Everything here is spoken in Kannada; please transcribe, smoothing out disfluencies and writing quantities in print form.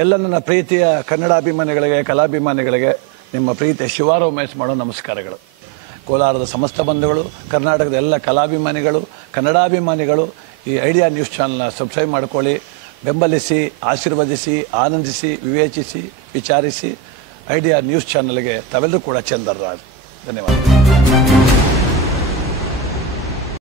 ಎಲ್ಲ ನನ್ನ ಪ್ರೀತಿಯ ಕನ್ನಡಾಭಿಮಾನಿಗಳಿಗೆ ಕಲಾಭಿಮಾನಿಗಳಿಗೆ ನಿಮ್ಮ ಪ್ರೀತಿಯ ಶಿವಾರ ಉಮೇಶ್ ಮಾಡೋ ನಮಸ್ಕಾರಗಳು. ಕೋಲಾರದ ಸಮಸ್ತ ಬಂಧುಗಳು, ಕರ್ನಾಟಕದ ಎಲ್ಲ ಕಲಾಭಿಮಾನಿಗಳು, ಕನ್ನಡಾಭಿಮಾನಿಗಳು ಈ ಐಡಿಯಾ ನ್ಯೂಸ್ ಚಾನಲ್ನ ಸಬ್ಸ್ಕ್ರೈಬ್ ಮಾಡ್ಕೊಳ್ಳಿ, ಬೆಂಬಲಿಸಿ, ಆಶೀರ್ವದಿಸಿ, ಆನಂದಿಸಿ, ವಿವೇಚಿಸಿ, ವಿಚಾರಿಸಿ. ಐಡಿಯಾ ನ್ಯೂಸ್ ಚಾನಲ್ಗೆ ತಾವೆಲ್ಲರೂ ಕೂಡ ಚಂದರ್ರಾಜ್. ಧನ್ಯವಾದ.